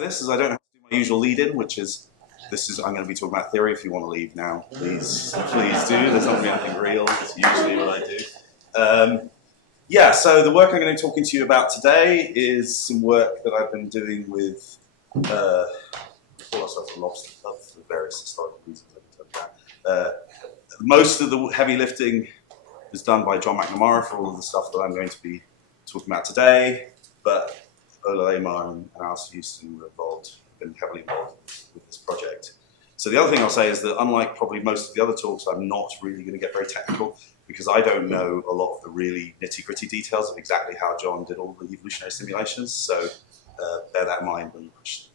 This is I don't have to do my usual lead-in, which is I'm going to be talking about theory. If you want to leave now, please do. There's not going to be anything real. It's usually what I do. Yeah, so the work I'm going to be talking to you about today is some work that I've been doing with call ourselves a lobster club for various historical reasons. Most of the heavy lifting was done by John McNamara for all of the stuff that I'm going to be talking about today, but Ola Amar and Alice Houston were been heavily involved with this project. So the other thing I'll say is that unlike probably most of the other talks, I'm not really going to get very technical because I don't know a lot of the really nitty-gritty details of exactly how John did all the evolutionary simulations, so bear that in mind when you push.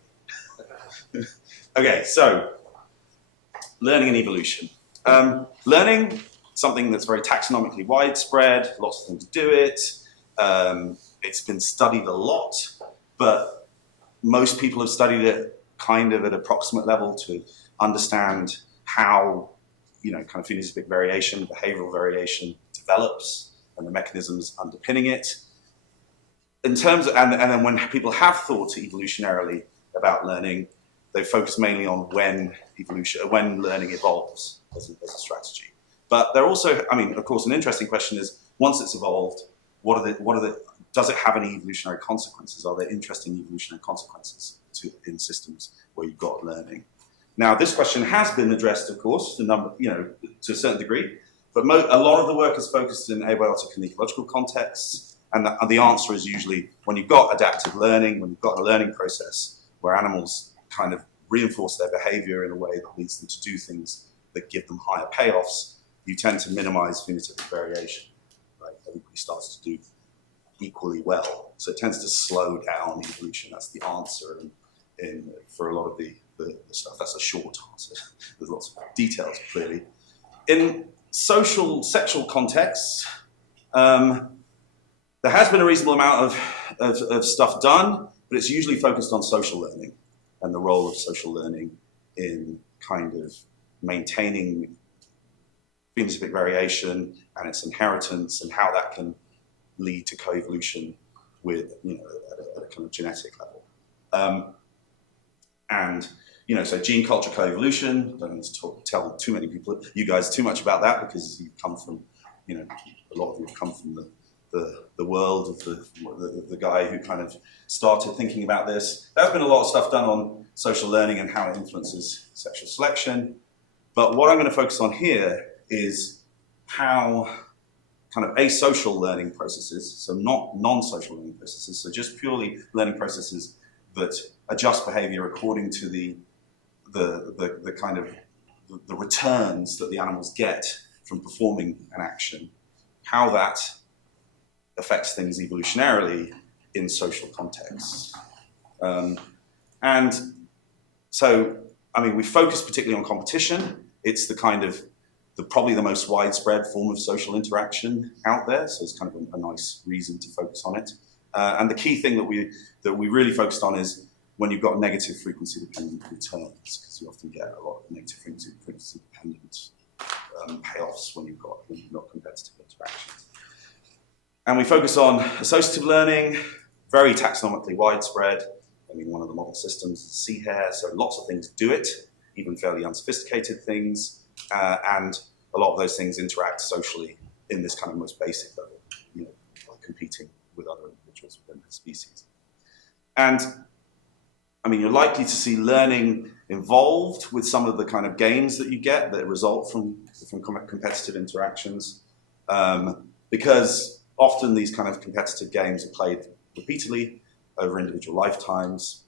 Okay, so learning and evolution. Learning, something that's very taxonomically widespread, lots of things do it. It's been studied a lot, but most people have studied it kind of at approximate level to understand how, kind of phenotypic variation, behavioral variation develops and the mechanisms underpinning it. In terms of, and then when people have thought evolutionarily about learning, they focus mainly on when learning evolves as a strategy. But they're also, of course, an interesting question is, once it's evolved, does it have any evolutionary consequences? Are there interesting evolutionary consequences in systems where you've got learning? Now, this question has been addressed, of course, to a certain degree, but a lot of the work is focused in abiotic and ecological contexts, and the answer is usually when you've got adaptive learning, when you've got a learning process where animals kind of reinforce their behavior in a way that leads them to do things that give them higher payoffs, you tend to minimize phenotypic variation. Right? Everybody starts to do equally well. So it tends to slow down evolution. That's the answer for a lot of the stuff. That's a short answer. There's lots of details, clearly. In sexual contexts, there has been a reasonable amount of stuff done, but it's usually focused on social learning and the role of social learning in kind of maintaining phenotypic variation and its inheritance and how that can lead to coevolution with, at a kind of genetic level. So gene culture coevolution, don't need to tell too many people, you guys too much about that because you come from, a lot of you have come from the world of the guy who kind of started thinking about this. There's been a lot of stuff done on social learning and how it influences sexual selection. But what I'm going to focus on here is how kind of asocial learning processes, so not non-social learning processes, so just purely learning processes that adjust behavior according to the kind of the returns that the animals get from performing an action, how that affects things evolutionarily in social contexts. And so, we focus particularly on competition. It's the kind of probably the most widespread form of social interaction out there, so it's kind of a nice reason to focus on it. And the key thing that we really focused on is when you've got negative frequency-dependent returns, because you often get a lot of negative frequency-dependent payoffs when you've got competitive interactions. And we focus on associative learning, very taxonomically widespread. One of the model systems is sea hare, so lots of things do it, even fairly unsophisticated things. And a lot of those things interact socially in this kind of most basic level, by competing with other individuals within their species. And you're likely to see learning involved with some of the kind of games that you get that result from competitive interactions, because often these kind of competitive games are played repeatedly over individual lifetimes,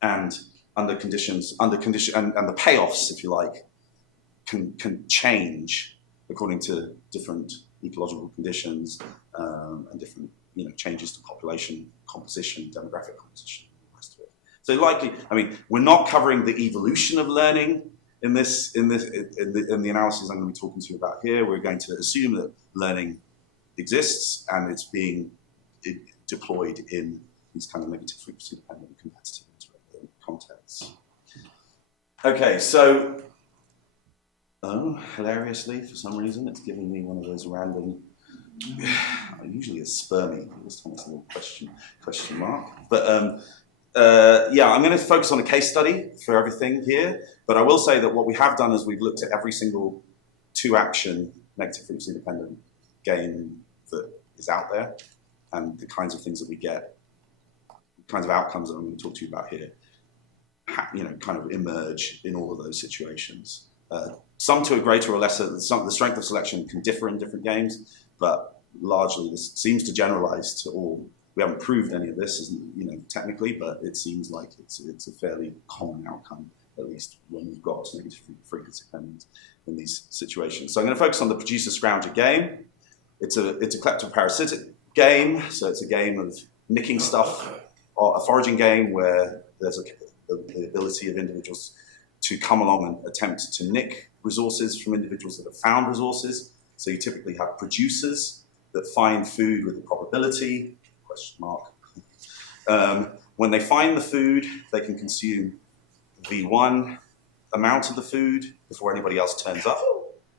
and under conditions, and the payoffs, if you like, can change according to different ecological conditions and different changes to population composition, demographic composition, and the rest of it. So likely, we're not covering the evolution of learning in the analysis I'm going to be talking to you about here. We're going to assume that learning exists and it's being deployed in these kind of negative frequency dependent competitive contexts. Okay, so hilariously, for some reason, it's giving me one of those random, usually it's spermy, this time it's a little question mark, but yeah, I'm going to focus on a case study for everything here, but I will say that what we have done is we've looked at every single two-action negative frequency independent game that is out there and the kinds of things that we get, the kinds of outcomes that I'm going to talk to you about here, kind of emerge in all of those situations. Some to a greater or lesser, the strength of selection can differ in different games, but largely this seems to generalize to all. We haven't proved any of this, technically, but it seems like it's a fairly common outcome, at least when we've got negative frequency dependence in these situations. So I'm going to focus on the producer-scrounger game. It's a kleptoparasitic game, so it's a game of nicking stuff, or a foraging game where there's the ability of individuals to come along and attempt to nick resources from individuals that have found resources. So you typically have producers that find food with a probability, question mark. When they find the food, they can consume V1 amount of the food before anybody else turns up.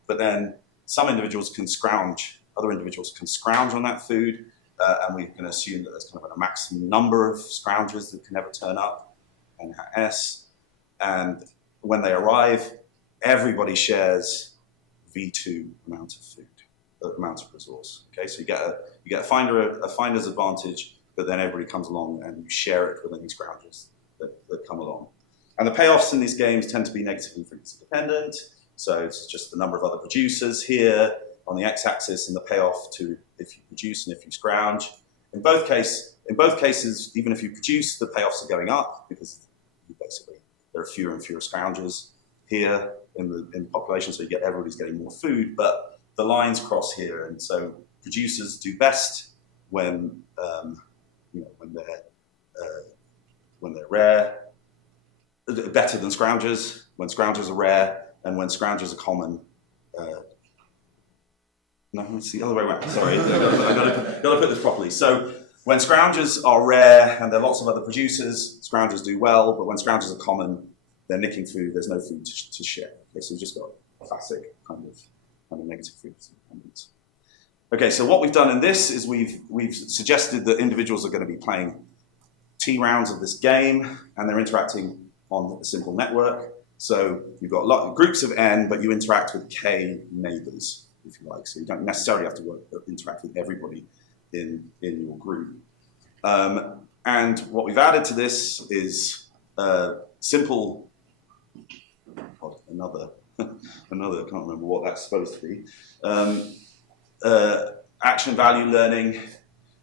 But then some individuals can scrounge, other individuals can scrounge on that food, and we can assume that there's kind of a maximum number of scroungers that can never turn up, and S. And when they arrive, everybody shares V2 amount of food, amount of resource. Okay, so you get a finder's advantage, but then everybody comes along and you share it with any scroungers that come along. And the payoffs in these games tend to be negatively frequency dependent. So it's just the number of other producers here on the x-axis, and the payoff to if you produce and if you scrounge. In both cases, even if you produce, the payoffs are going up because basically there are fewer and fewer scroungers here in the population, so everybody's getting more food, but the lines cross here, and so producers do best when they're rare, better than scroungers when scroungers are rare, and when scroungers are common. No, it's the other way around. Sorry, I've got to put this properly. So when scroungers are rare and there are lots of other producers, scroungers do well, but when scroungers are common, they're nicking food, there's no food to share. Okay, so we've just got a classic kind of negative frequency dependence. Okay, so what we've done in this is we've suggested that individuals are going to be playing T rounds of this game, and they're interacting on a simple network. So you've got groups of N, but you interact with K neighbors, if you like. So you don't necessarily have to interact with everybody in your group. And what we've added to this is simple, another, I can't remember what that's supposed to be, action value learning.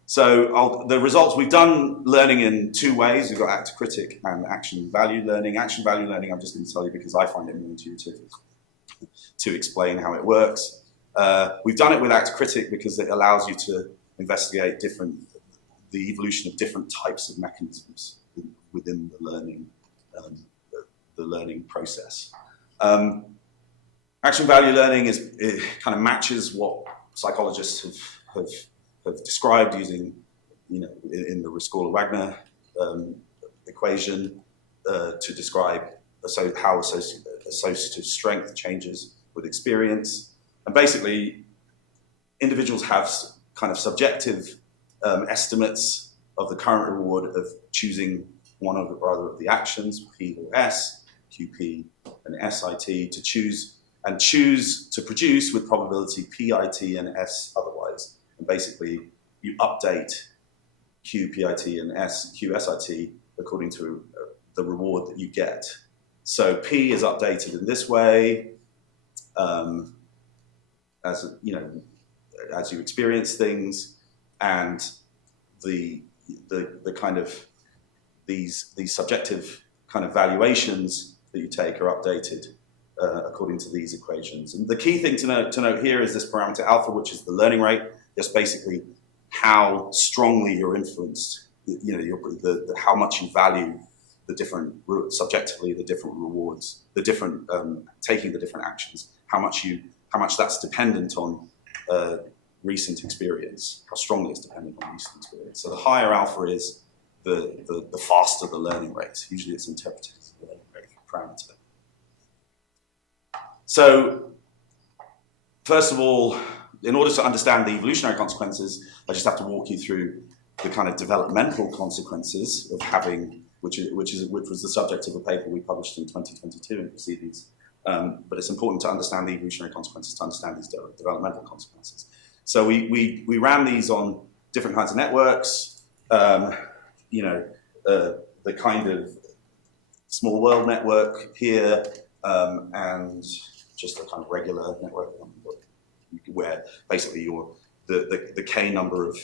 So the results, we've done learning in two ways. We've got actor-critic and action value learning. Action value learning, I'm just going to tell you because I find it more intuitive to explain how it works. We've done it with actor-critic because it allows you to investigate the evolution of different types of mechanisms within the learning process. Action value learning it kind of matches what psychologists have described using, in the Rescorla-Wagner equation to describe how associative strength changes with experience. And basically, individuals have kind of subjective estimates of the current reward of choosing one or other of the actions, P or S, QP and SIT, to choose to produce with probability PIT and S otherwise. And basically, you update Q, PIT, and S, Q, SIT according to the reward that you get. So P is updated in this way, as you experience things, and the kind of these subjective kind of valuations that you take are updated according to these equations. And the key thing to note here is this parameter alpha, which is the learning rate, just basically how strongly you're influenced, how much you value subjectively the different rewards, the different taking the different actions, how much that's dependent on recent experience, how strongly it's dependent on recent experience. So the higher alpha is, the faster the learning rate. Usually it's interpreted as a learning rate parameter. So first of all, in order to understand the evolutionary consequences, I just have to walk you through the kind of developmental consequences of having which was the subject of a paper we published in 2022 in Proceedings. But it's important to understand the evolutionary consequences, to understand these developmental consequences. So we ran these on different kinds of networks, you know, the kind of small world network here, and just a kind of regular network where basically the K number of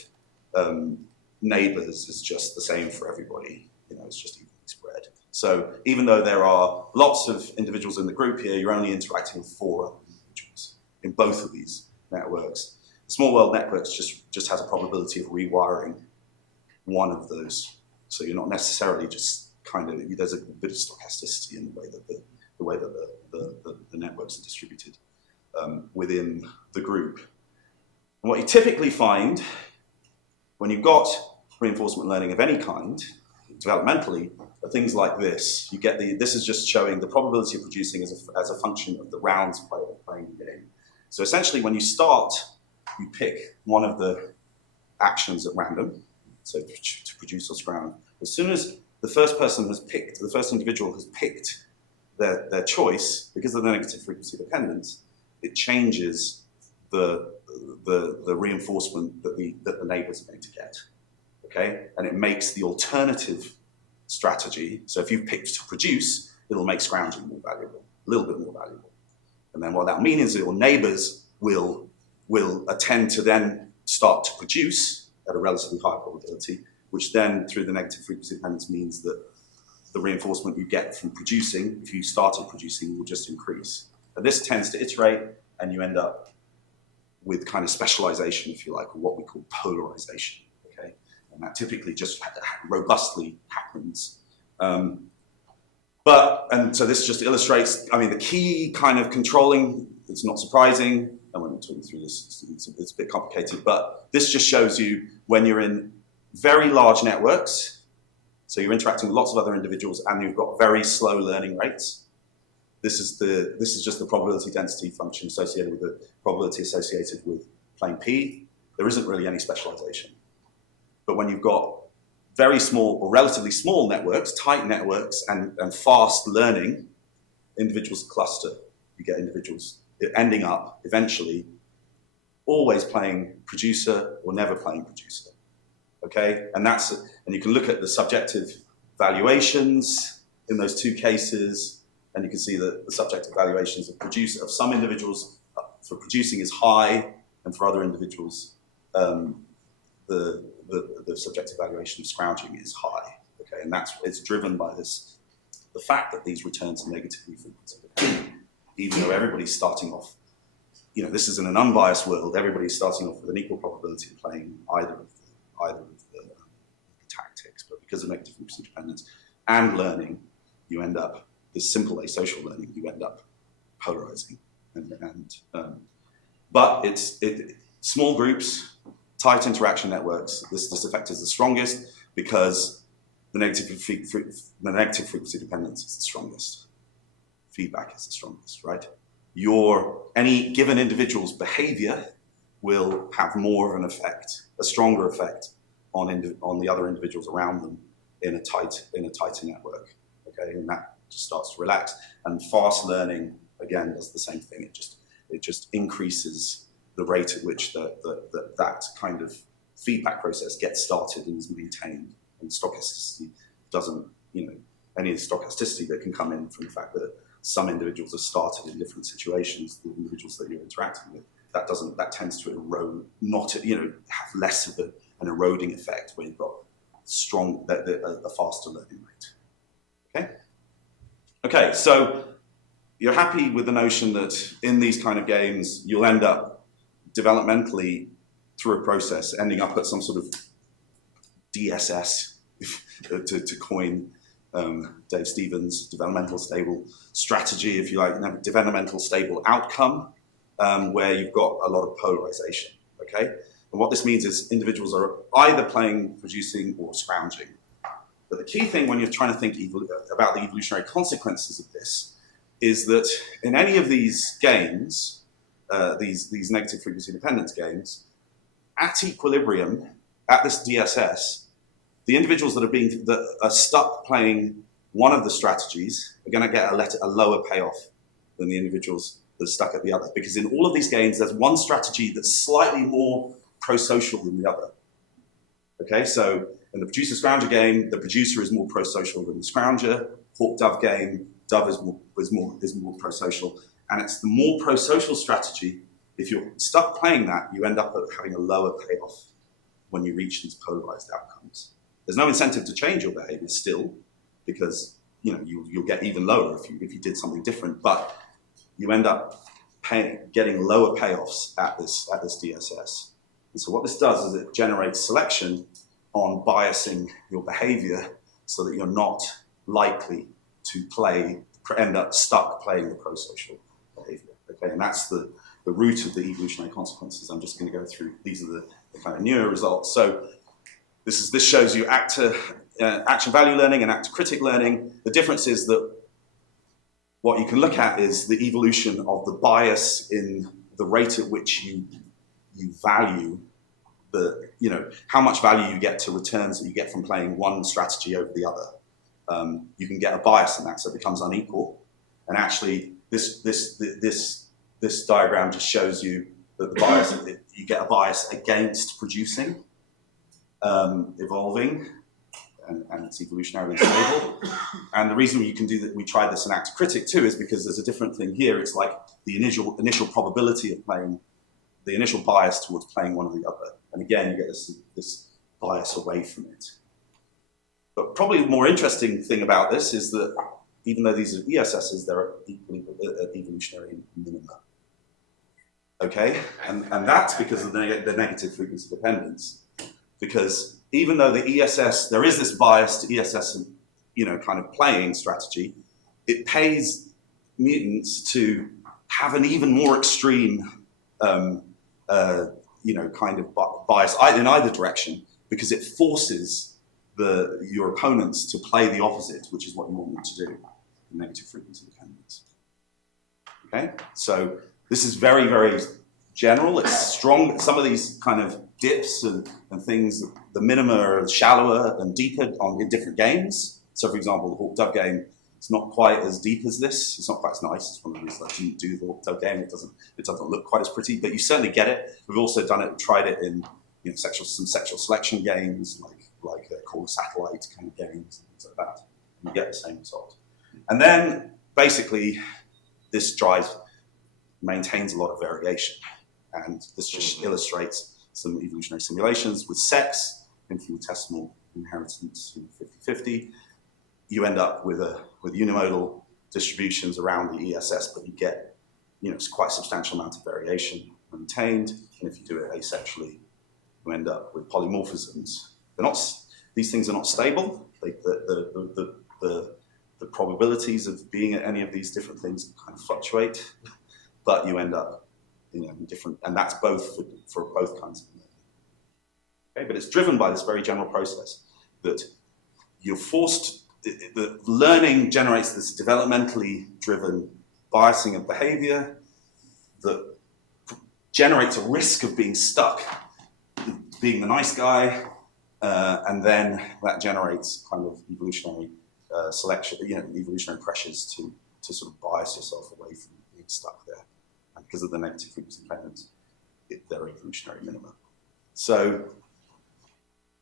neighbors is just the same for everybody. You know, it's just evenly spread. So even though there are lots of individuals in the group here, you're only interacting with 4 other individuals in both of these networks. The small world networks just has a probability of rewiring one of those. So you're not necessarily just kind of, there's a bit of stochasticity in the way that the networks are distributed within the group. And what you typically find when you've got reinforcement learning of any kind, developmentally, are things like this. You get this is just showing the probability of producing as a function of the rounds playing the game. So essentially, when you start, you pick one of the actions at random, so to produce or scrounge. As soon as the first person has picked, the first individual has picked their choice, because of the negative frequency dependence, it changes the reinforcement that the neighbors are going to get. Okay, and it makes the alternative strategy. So if you've picked to produce, it'll make scrounging more valuable, a little bit more valuable. And then what that means is that your neighbors will attend to then start to produce at a relatively high probability, which then through the negative frequency dependence means that the reinforcement you get from producing, if you started producing, will just increase. And this tends to iterate, and you end up with kind of specialization, if you like, or what we call polarization. Okay, and that typically just robustly happens. And so this just illustrates, I mean, the key kind of controlling, it's not surprising, I won't talk you through this, it's a bit complicated, but this just shows you when you're in very large networks, so you're interacting with lots of other individuals and you've got very slow learning rates. This is just the probability density function associated with the probability associated with plane P. There isn't really any specialization. But when you've got very small or relatively small networks, tight networks, and fast learning, individuals cluster. You get individuals ending up eventually always playing producer or never playing producer. Okay, and you can look at the subjective valuations in those two cases, and you can see that the subjective valuations of some individuals for producing is high, and for other individuals, the subjective valuation of scrounging is high. Okay, and it's driven by the fact that these returns are negatively frequency, even though everybody's starting off. You know, this is in an unbiased world. Everybody's starting off with an equal probability of playing either of the tactics, but because of negative frequency dependence and learning, you end up this simple asocial learning. You end up polarizing, but it's small groups, tight interaction networks. This effect is the strongest because the negative frequency dependence is the strongest. Feedback is the strongest, right? Any given individual's behavior will have more of an effect, a stronger effect on the other individuals around them in a tighter network. Okay, and that just starts to relax. And fast learning again does the same thing. It just increases the rate at which that kind of feedback process gets started and is maintained. And stochasticity doesn't, any stochasticity that can come in from the fact that some individuals have started in different situations, the individuals that you're interacting with, that tends to erode, have less of an eroding effect when you've got a faster learning rate. Okay, so you're happy with the notion that in these kind of games, you'll end up developmentally through a process, ending up at some sort of DSS, to coin Dave Stevens' developmental stable strategy, if you like, developmental stable outcome, where you've got a lot of polarization, okay? And what this means is individuals are either playing, producing, or scrounging. But the key thing when you're trying to think about the evolutionary consequences of this is that in any of these games, these negative frequency dependence games, at equilibrium, at this DSS, the individuals that are stuck playing one of the strategies are going to get a lower payoff than the individuals that are stuck at the other. Because in all of these games, there's one strategy that's slightly more pro-social than the other. Okay, so in the producer-scrounger game, the producer is more pro-social than the scrounger. Hawk-dove game, dove is more pro-social. And it's the more pro-social strategy, if you're stuck playing that, you end up having a lower payoff when you reach these polarized outcomes. There's no incentive to change your behavior still, because you'll get even lower if you did something different, but you end up getting lower payoffs at this DSS. And so what this does is it generates selection on biasing your behavior so that you're not likely to end up stuck playing the pro-social behavior. Okay, and that's the root of the evolutionary consequences. I'm just going to go through. These are the kind of newer results. So this shows you action value learning and actor critic learning. The difference is that what you can look at is the evolution of the bias in the rate at which you value how much value you get to returns that you get from playing one strategy over the other. You can get a bias in that, so it becomes unequal. And actually, this diagram just shows you that the bias, you get a bias against producing, evolving, and it's evolutionarily stable. And the reason you can do that, we tried this in actor critic too, is because there's a different thing here. It's like the initial probability of playing, the initial bias towards playing one or the other. And again, you get this bias away from it. But probably the more interesting thing about this is that even though these are ESSs, they're equally evolutionary minima. Okay, and that's because of the negative frequency dependence. Because even though the ESS, there is this bias to ESS, kind of playing strategy, it pays mutants to have an even more extreme, kind of bias in either direction, because it forces your opponents to play the opposite, which is what you want them to do, negative frequency dependence. Okay, so this is very, very general. It's strong. Some of these kind of dips and things, the minima are shallower and deeper in different games. So, for example, the Hawk-dove game, it's not quite as deep as this. It's not quite as nice. It's one of the reasons I didn't do the Hawk-dove game. It doesn't look quite as pretty, but you certainly get it. We've also tried it in some sexual selection games, like Call a Satellite kind of games and things like that. And you get the same result. And then basically, this maintains a lot of variation. And this just illustrates some evolutionary simulations with sex, infinitesimal inheritance, 50-50. You end up with unimodal distributions around the ESS, but you get it's quite a substantial amount of variation maintained. And if you do it asexually, you end up with polymorphisms. These things are not stable. The probabilities of being at any of these different things kind of fluctuate, but you end up in different, and that's both for both kinds of learning. Okay, but it's driven by this very general process that you're forced. The learning generates this developmentally driven biasing of behavior that generates a risk of being stuck, being the nice guy, and then that generates kind of evolutionary selection, evolutionary pressures to sort of bias yourself away from being stuck there. And because of the negative frequency dependence, they're evolutionary minima. So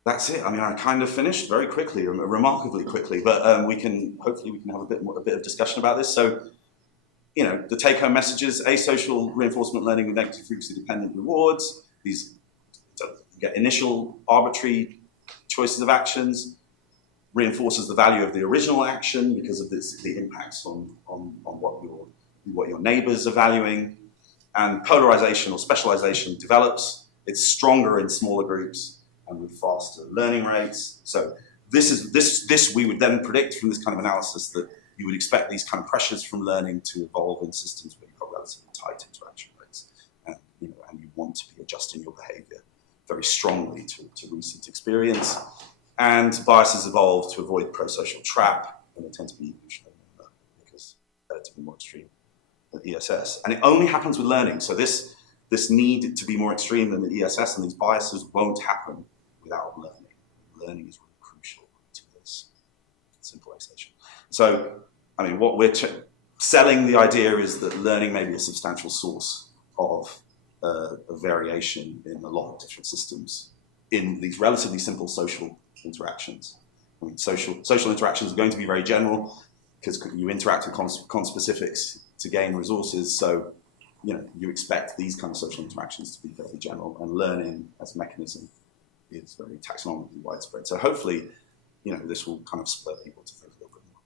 that's it. I mean, I kind of finished very quickly, remarkably quickly, but hopefully we can have a bit of discussion about this. So, the take-home messages: asocial reinforcement learning with negative frequency dependent rewards. These get initial arbitrary choices of actions, reinforces the value of the original action because of the impacts on what your neighbors are valuing, and polarization or specialization develops. It's stronger in smaller groups and with faster learning rates. So this we would then predict from this kind of analysis that you would expect these kind of pressures from learning to evolve in systems where you've got relatively tight interaction rates, and you want to be adjusting your behavior very strongly to recent experience. And biases evolve to avoid pro-social trap, and they tend to be evolutionary because they're to be more extreme than ESS. And it only happens with learning. So this need to be more extreme than the ESS and these biases won't happen without learning. Learning is really So, I mean, what we're selling the idea is that learning may be a substantial source of a variation in a lot of different systems in these relatively simple social interactions. I mean, social interactions are going to be very general because you interact with conspecifics to gain resources. So, you expect these kind of social interactions to be fairly general, and learning as a mechanism is very taxonomically widespread. So hopefully, this will kind of spur people to think a little bit more.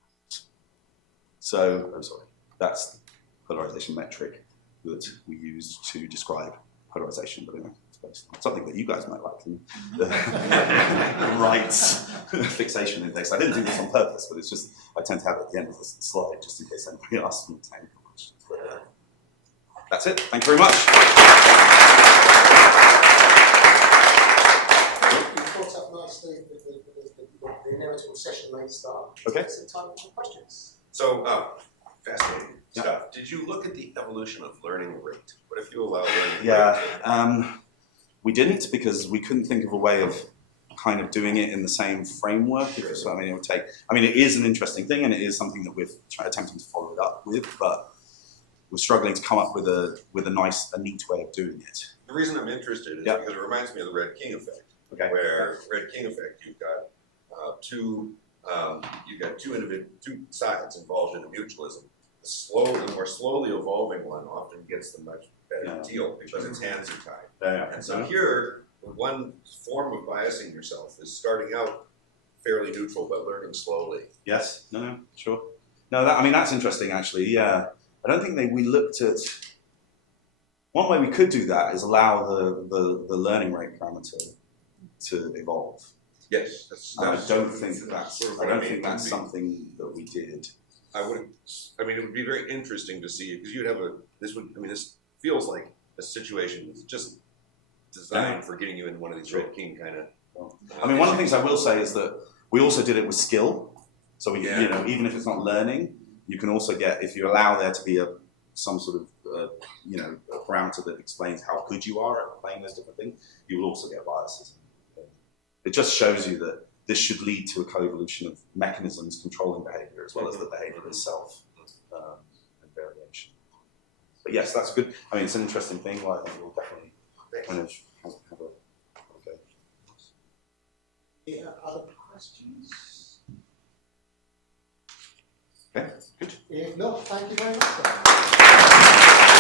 So, I'm sorry, that's the polarization metric that we used to describe polarization, but anyway, it's based on something that you guys might like, the rights fixation index. I didn't do this on purpose, but it's just, I tend to have it at the end of the slide just in case anybody asks me technical questions. But, that's it. Thank you very much. You brought up nicely the inevitable session may start. Okay. Some time for questions. So, fascinating Yeah. stuff. Did you look at the evolution of learning rate? What if you allow learning Yeah, we didn't, because we couldn't think of a way of kind of doing it in the same framework. So, I mean, it would take, it is an interesting thing, and it is something that we're attempting to follow it up with, but we're struggling to come up with a neat way of doing it. The reason I'm interested is because it reminds me of the Red King effect. Okay. Where Red King effect, you've got two sides involved in a mutualism. The more slowly evolving one often gets the much better deal because its hands are tied. And so here, one form of biasing yourself is starting out fairly neutral but learning slowly. Yes. No. Sure. No. That's interesting, actually. Yeah. I don't think we looked at. One way we could do that is allow the learning rate parameter to evolve. Yes. I don't think that's something that we did. It would be very interesting to see, because you'd have this feels like a situation that's just designed for getting you into one of these Red King kind of. One of the things I will say is that we also did it with skill. So even if it's not learning, you can also get, if you allow there to be some sort of a parameter that explains how good you are at playing those different things, you will also get biases. It just shows you that this should lead to a co-evolution of mechanisms controlling behavior as well as the behavior itself and variation. But yes, that's good. It's an interesting thing. I think we'll definitely kind of have a go. Yeah, other questions? Okay, good. If not, thank you very much.